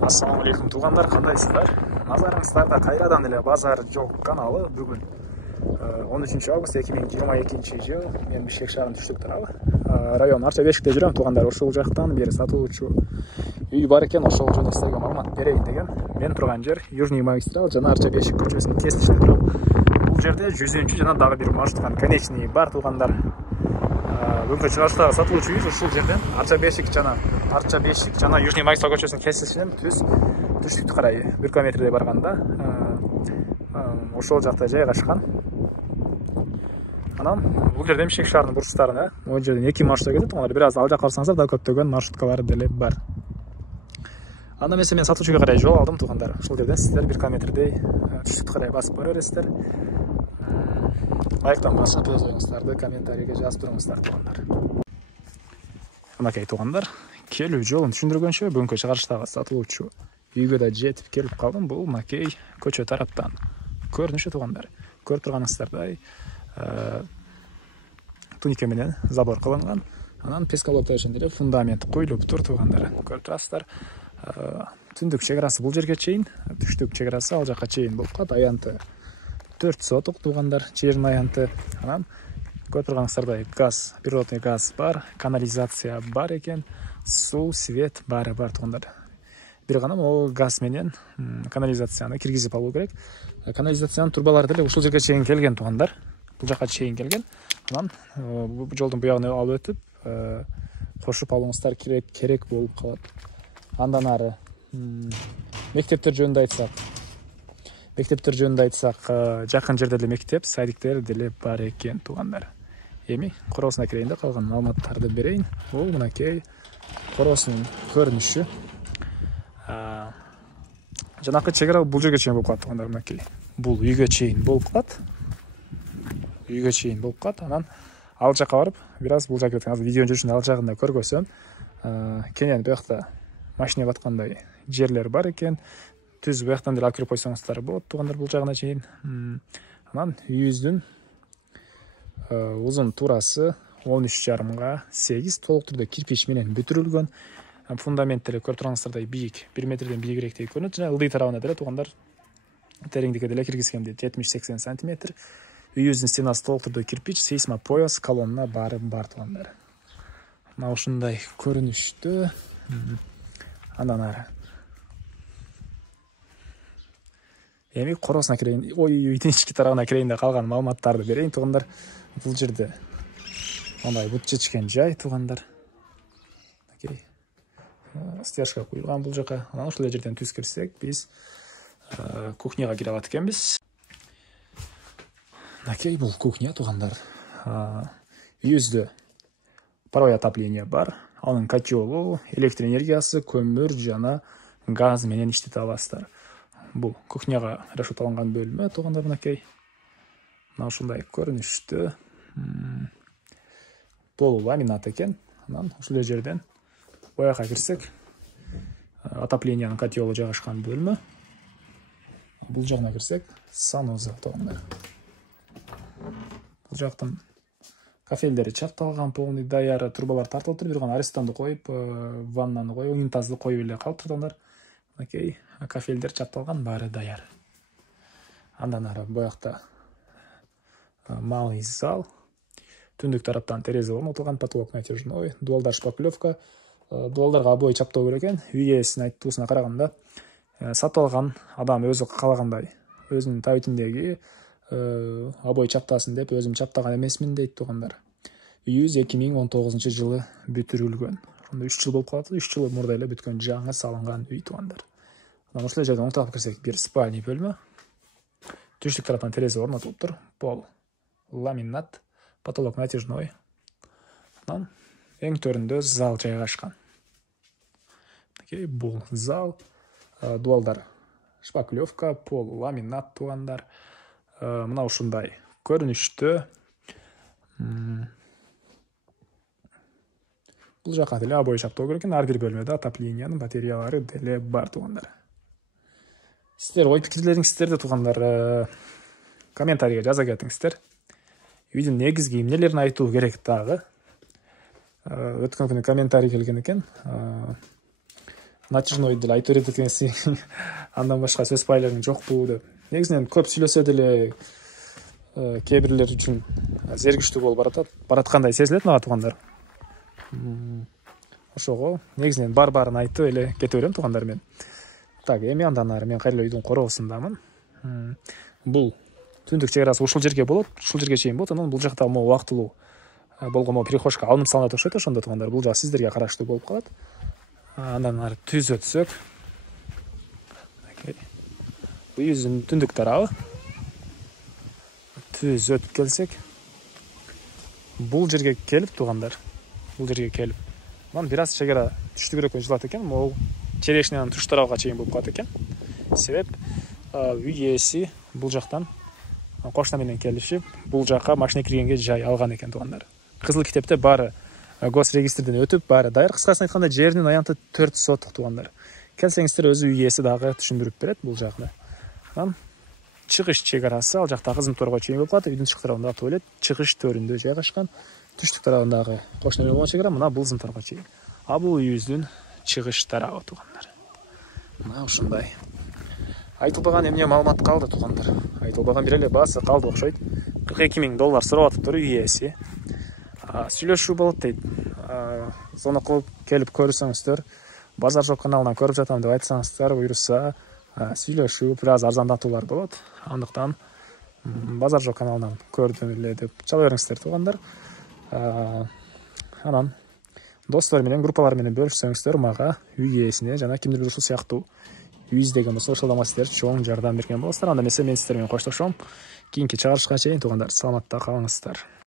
Ассаламу алейкум туугандар, кандайсыздар? Назарыңыздарда кайрадан эле Базар жок каналы бүгүн 13 август 2022 жыл. Мен Бишкек шаарынын түштүк тарабы, район Арча Бешикте жүрөм туугандар. Ошол жактан бери сатылуучу үй бар экен, ошол жөнүндө силерге маалымат берейин деген. Мен турган жер Южный магистрал жана Арча Бешик көчөсүнүн кесишинде турам. Бул жерде 100-чү жана дагы бир маршруткан конечный бар туугандар. Бүгүнкү чыгарыштагы сатылуучу үй ушул жерден Арча Бешик жана Южный магистрал көчөсүнүн кесишинен түштүктү карай 1 километрдей барганда ошол жакта жайгашкан. Анан бул жерде Бишкек шаарынын бурчтарына могу жерден 2 маршрут кетет. Алар бир аз ал жакка барсаңыздар да көптөгөн маршруткалар деле бар. Анда эмесе мен сатуучуга карай жол алдым туугандар. Ушул жерден сиздер 1 километрдей түштүктү карай басып бара бересиздер. Лайктан басып өз оюңуздарды комментарийге жазып туруңуздар туугандар. Мынакей туугандар, келүү жолун түшүндүргөнчө бүгүнкү чыгарыштагы сатылуучу үйгө да жетип келип калдым. Бул мынакей көчө тараптан көрүнүшү туугандар. Көрүп турганыңыздардай туника менен забор кылынган. Анан пескалоп ишендирип фундамент куюлуп тур туугандар. Көрүп турасыздар. Түндүк чек-арасы бул жерге чейин, түштүк чек-арасы ал жакка чейин болуп калат. Аянты 4 сотук туугандар, жердин аянты. Анан көрүп турганыңыздардай газ, природный газ бар, канализация бар экен, суу, свет баары бар туугандар. Бир гана могу газ менен канализацияны киргизип алуу керек. Канализациянын турбалары деле ушул жерге чейин келген туугандар. Бул жака чейин келген. Анан жолдун буягына алып өтүп, кошуп алууңуздар керек болуп калат. Андан ары мектептер жөнүндө айтсак, жакын жерде эле мектеп, садиктер деле бар экен туугандар. Эми короосуна кирейин да калган маалыматтарды берейин. Бул мынакей короосунун көрүнүшү. Жанакы чек-ара бул жерге чейин болуп калат туугандар. Мынакей бул үйгө чейин болуп калат. Анан ал жака барып, бир аз бул жака азыр видеонун жүрүшүндө ал жагында көргөзсөм, кенен буякта машина баткандай жерлер бар экен. Түз буяктан деле алып кирип койсоңуздар болот туугандар бул жагына чейин. Анан үйүбүздүн узун туурасы 13,5 × 8 толук түрдө кирпич менен бүтүрүлгөн. Фундамент деле көрүп турганыңыздардай бийик, 1 метрден бийигирээктей көрүнөт. Жана ылдый тарабына деле туугандар тереңдикке деле киргизгенди 70-80 см. Үйүбүздүн стенасы толук түрдө кирпич, сейсмопояс, колонна баары бар туугандар. Мына ушундай көрүнүштө. Андан ары эми короосуна кирейин, үйдүн ички тарабына кирейин да калган маалыматтарды берейин туугандар. Бул жерде мындай бут чечкен жай туугандар. Окей. Стяжка куюлган бул жака. Анан ушул жерден түз кирсек, биз кухняга кире алат экенбиз. Окей, бул кухня туугандар. Үйүбүздө паровой отопление бар. Анын котелу, электр энергиясы, көмүр жана газ менен иштете аласыздар. Бул кухняга расчётталган бөлмө туугандар мынакей. Мына ушундай көрүнүштө. Полу ламинат экен. Анан ушул жерден бояка кирсек, отоплениянын котелу жайгашкан бөлмө. Бул жагына кирсек, санузел туугандар. Бул жактын кафелдери чапталган, полный даяр, турбалар тартылып тур. Бир гана арестанды коюп, ваннаны коюп, унитазды коюп эле калып тургандар. Окей, кафелдер чапталган, баары даяр. Андан ары буякта малый зал. Түндүк тараптан терезе орнотулган, потолок натяжной, дуалдар шпаклевка. Дуалдарга обой чаптоо керек экен. Үй ээсинин айтуусуна караганда, сатып алган адам өзү каалагандай өзүнүн табитиндеги обой чаптасын деп өзүм чаптаган эмесмин дейт туугандар. Үйүбүз 2019 жылы бүтүрүлгөн. Ошондо 3 жыл болуп калат. 3 жыл мурда эле бүткөн жаңы салынган үй туугандар. Анан ушул жерден оң тараптан кирсек, бир спальный бөлмө. Түштүк тараптан терезе орнотулуп тур. Пол ламинат, потолок натяжной. Анан эң төрүндө зал жайгашкан. Окей, бул зал, дуалдар шпаклевка, пол ламинат туугандар. Мына ушундай көрүнүштө. Бул жака деле обой чаптоо керек экен. Ар бир бөлмөдө отоплениянын батареялары деле бар туугандар. Сиздер ой пикирлериңиздерди туугандар комментарийге жаза кетиңиздер. Үйдүн негизги эмнелерин айтуу керек дагы. Өткөн күнү комментарий келген экен. натяжной деле айтып берет экенсиң. Андан башка сөз байларың жокпу деп. Негизинен көп сүйлөсө деле кээ бирлер үчүн зергиштүү болуп бараткандай сезилет мага туугандар. Ошого негизинен барын айтып эле кете берем туугандар мен. Так, эми андан ары мен кайра үйдүн короосундамын. Бул түндүк чек арасы ушул жерге болот, ушул жерге чейин болот. Анан бул жакта убактылуу болгон перехожка алынып салынат окшойт ошондо туугандар. Бул жак сиздерге караштуу болуп калат. Андан ары түз өтсөк. Үйүбүздүн түндүк тарабы. Түз өтүп келсек. Бул жерге келип туугандар. Бул жерге келип. Ман бир аз чек ара түштүгүрөк жылат экен. Могул черешнянын туш тарабыга чейин болуп калат экен. Себеп үй ээси бул жактан кошуна менен келишип, бул жакка машина киргенге жай алган экен туугандар. Кызыл китепте баары гос регистрден өтүп, баары даяр. Кыскасын айтканда, жердин аянты 4 сотук туугандар. Келсеңиздер өзү үй ээси дагы түшүндүрүп берет бул жагын. Анан чыгыш чек арасы ал жакта кызмторго чейин болуп калат. Үйдүн тышкы тарабында туалет, чыгыш төрүндө жайгашкан. Түштүк тарабындагы кошуна менен болгон чек ара мына бул зымторго чейин. А бул үйүбүздүн чыгыш тарабы туугандар. Мына ушундай. Айтылбаган эмне маалымат калды туугандар. Айтылбаган бир эле баасы калды окшойт. $42,000 сурап атыптыр үй ээси. Сүйлөшүү болот дейт. Зона кылып келип көрсөңүздөр, Базар Жоқ каналынан көрүп жатам деп айтсаңыздар, буйруса сүйлөшүү бир аз арзандатуулар болот. Андыктан Базар Жоқ каналынан көрдүм эле деп чала бериңиздер туугандар. Анан достор менен, группалар менен бөлүшсөңүздөр, мага үй ээсине жана кимдир ушул сыяктуу үй издеген болсо, ошолдон сиздер чоң жардам берген болосуздар. Анда эмесе мен сиздер менен коштошом. Кийинки чыгарышка чейин туугандар, саламатта калыңыздар.